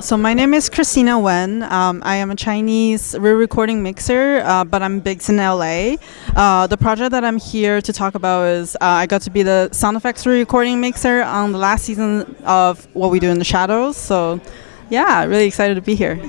So my name is Christina Wen. I am a Chinese re-recording mixer, but I'm based in LA. The project that I'm here to talk about is I got to be the sound effects re-recording mixer on the last season of What We Do in the Shadows. So yeah, really excited to be here.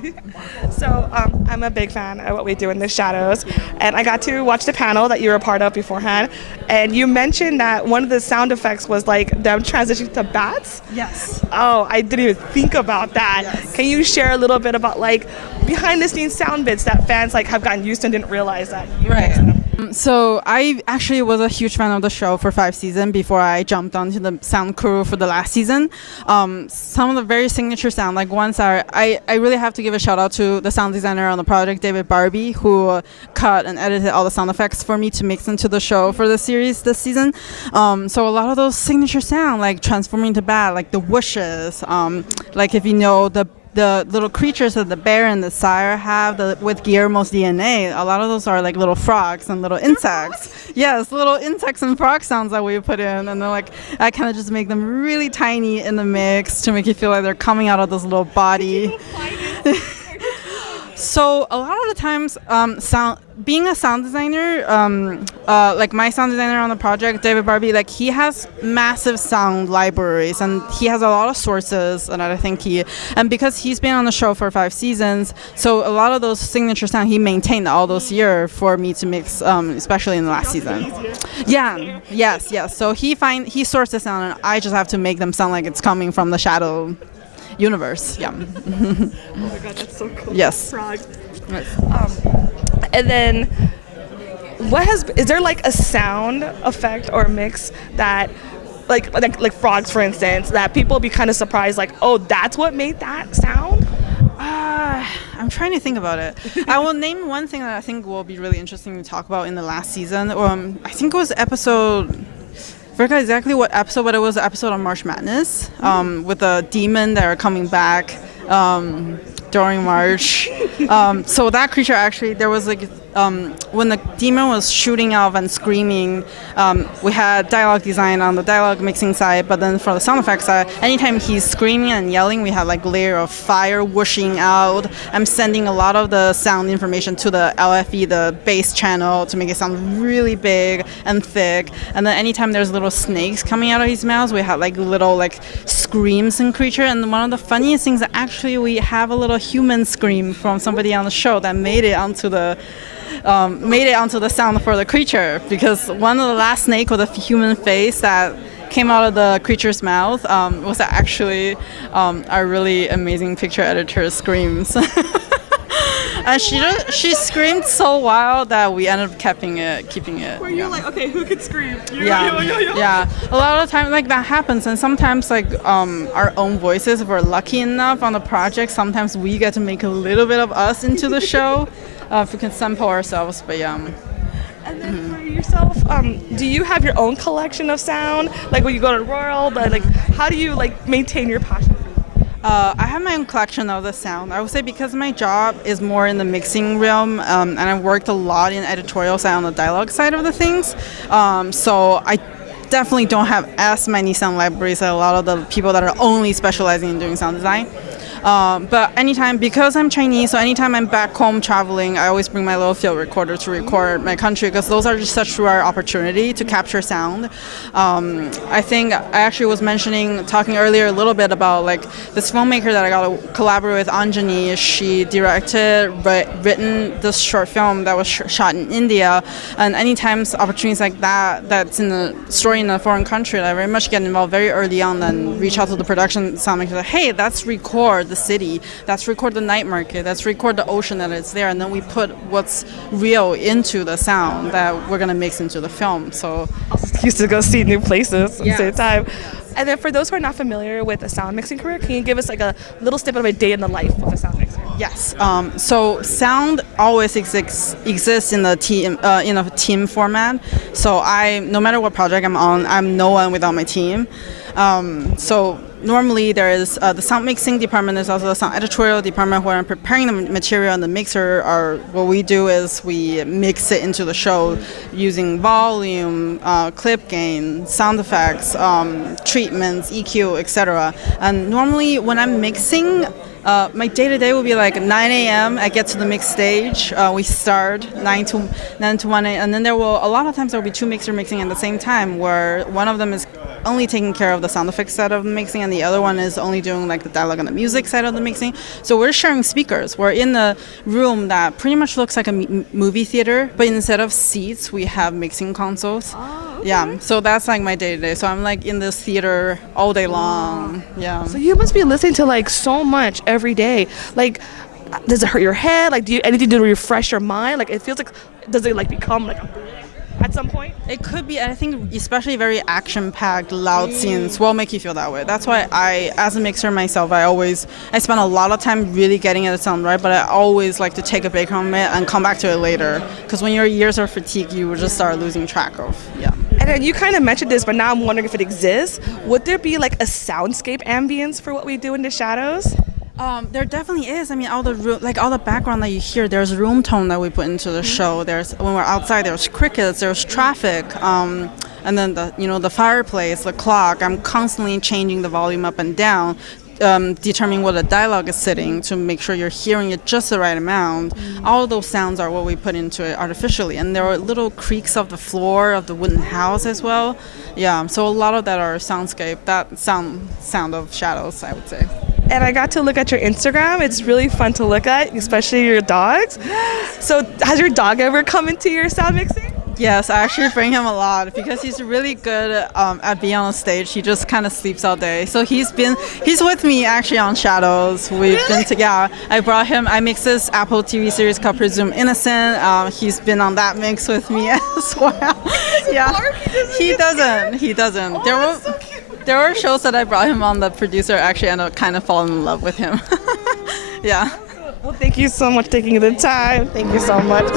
So I'm a big fan of What We Do in the Shadows, and I got to watch the panel that you were a part of beforehand, and you mentioned that one of the sound effects was like them transitioning to bats? Yes. Oh, I didn't even think about that. Yes. Can you share a little bit about like behind the scenes sound bits that fans like have gotten used to and didn't realize that you mixed them? So I actually was a huge fan of the show for 5 seasons before I jumped onto the sound crew for the last season. Some of the very signature sound, like ones are, I really have to give a shout out to the sound designer on the project, David Barbie, who cut and edited all the sound effects for me to mix into the show for the series this season. So a lot of those signature sound, like transforming to bat, like the whooshes, like if you know the little creatures that the bear and the sire have with Guillermo's DNA, a lot of those are like little frogs and little insects. Yes, little insects and frog sounds that we put in. And then like I kind of just make them really tiny in the mix to make you feel like they're coming out of this little body. So a lot of the times, being a sound designer, like my sound designer on the project, David Barbie, like he has massive sound libraries and he has a lot of sources, and I think and because he's been on the show for 5 seasons, so a lot of those signature sound he maintained all those years for me to mix, especially in the last season. Yeah, yes. So he sources sound, and I just have to make them sound like it's coming from the shadow universe. Yeah. Oh my god, that's so cool. Yes. Frogs. Yes. And then is there like a sound effect or mix that like frogs, for instance, that people be kind of surprised, like, oh, that's what made that sound? I'm trying to think about it. I will name one thing that I think will be really interesting to talk about in the last season. I think it was episode, I forgot exactly what episode, but it was an episode on March Madness, with the demon that are coming back during March. So that creature actually, there was like, when the demon was shooting off and screaming, we had dialogue design on the dialogue mixing side, but then for the sound effects side, anytime he's screaming and yelling, we have like layer of fire whooshing out. I'm sending a lot of the sound information to the LFE, the bass channel, to make it sound really big and thick. And then anytime there's little snakes coming out of his mouth, we have like little like screams in creature. And one of the funniest things, actually, we have a little human scream from somebody on the show that made it onto the sound for the creature, because one of the last snake with a human face that came out of the creature's mouth was actually our really amazing picture editor's screams. And she screamed so wild that we ended up keeping it. Were you like, okay, who could scream? Yeah. A lot of the time, like that happens, and sometimes like our own voices, if we're lucky enough on the project, sometimes we get to make a little bit of us into the show, if we can sample ourselves. But yeah. And then for yourself, do you have your own collection of sound? Like when you go to Royal, but like how do you like maintain your passion? I have my own collection of the sound. I would say because my job is more in the mixing realm, and I've worked a lot in editorial side on the dialogue side of the things. So I definitely don't have as many sound libraries as a lot of the people that are only specializing in doing sound design. But anytime, because I'm Chinese, so anytime I'm back home traveling, I always bring my little field recorder to record my country, because those are just such rare opportunity to capture sound. I think I actually was talking earlier a little bit about like this filmmaker that I got to collaborate with, Anjani. She directed, written this short film that was shot in India, and anytime opportunities like that's in the story in a foreign country, I very much get involved very early on and reach out to the production soundmaker, like, hey, let's record the city, let's record the night market, let's record the ocean that it's there, and then we put what's real into the sound that we're going to mix into the film. So used to go see new places at the same time. And then for those who are not familiar with a sound mixing career, can you give us like a little snippet of a day in the life of a sound mixer? Yes. So sound always exists in the team, in a team format. So no matter what project I'm on, I'm no one without my team. So normally there is the sound mixing department. There's also the sound editorial department where I'm preparing the material and the mixer. What we do is we mix it into the show using volume, clip gain, sound effects, treatments, EQ, etc. And normally when I'm mixing, my day-to-day will be like 9 a.m. I get to the mix stage. We start 9 to 1 a.m. And then a lot of times there will be two mixers mixing at the same time, where one of them is only taking care of the sound effects side of the mixing and the other one is only doing like the dialogue and the music side of the mixing. So we're sharing speakers. We're in a room that pretty much looks like a movie theater, but instead of seats, we have mixing consoles. Oh, okay. Yeah, so that's like my day-to-day. So I'm like in this theater all day long. Yeah. So you must be listening to like so much every day. Like, does it hurt your head? Like, do you anything to refresh your mind? Like, it feels like, does it like become like a at some point? It could be. I think especially very action-packed, loud scenes will make you feel that way. That's why as a mixer myself, I spend a lot of time really getting it to sound right, but I always like to take a break from it and come back to it later. Because when your ears are fatigued, you will just start losing track of. Yeah. And then you kind of mentioned this, but now I'm wondering if it exists. Would there be like a soundscape ambience for what we do in the shadows? There definitely is. I mean, all the background that you hear, there's room tone that we put into the show. When we're outside, there's crickets, there's traffic, and then the fireplace, the clock. I'm constantly changing the volume up and down, determining what the dialogue is sitting to make sure you're hearing it just the right amount. All of those sounds are what we put into it artificially, and there are little creaks of the floor of the wooden house as well. Yeah, so a lot of that are soundscape. That sound of shadows, I would say. And I got to look at your Instagram. It's really fun to look at, especially your dogs. So has your dog ever come into your sound mixing? Yes, I actually bring him a lot because he's really good at being on stage. He just kind of sleeps all day. So he's with me actually on Shadows. We've been together. I brought him. I mixed this Apple TV series called Presume Innocent. He's been on that mix with me as well. Yeah, he doesn't. Oh, There were shows that I brought him on. The producer actually ended up kind of falling in love with him. Yeah. Well, thank you so much for taking the time. Thank you so much.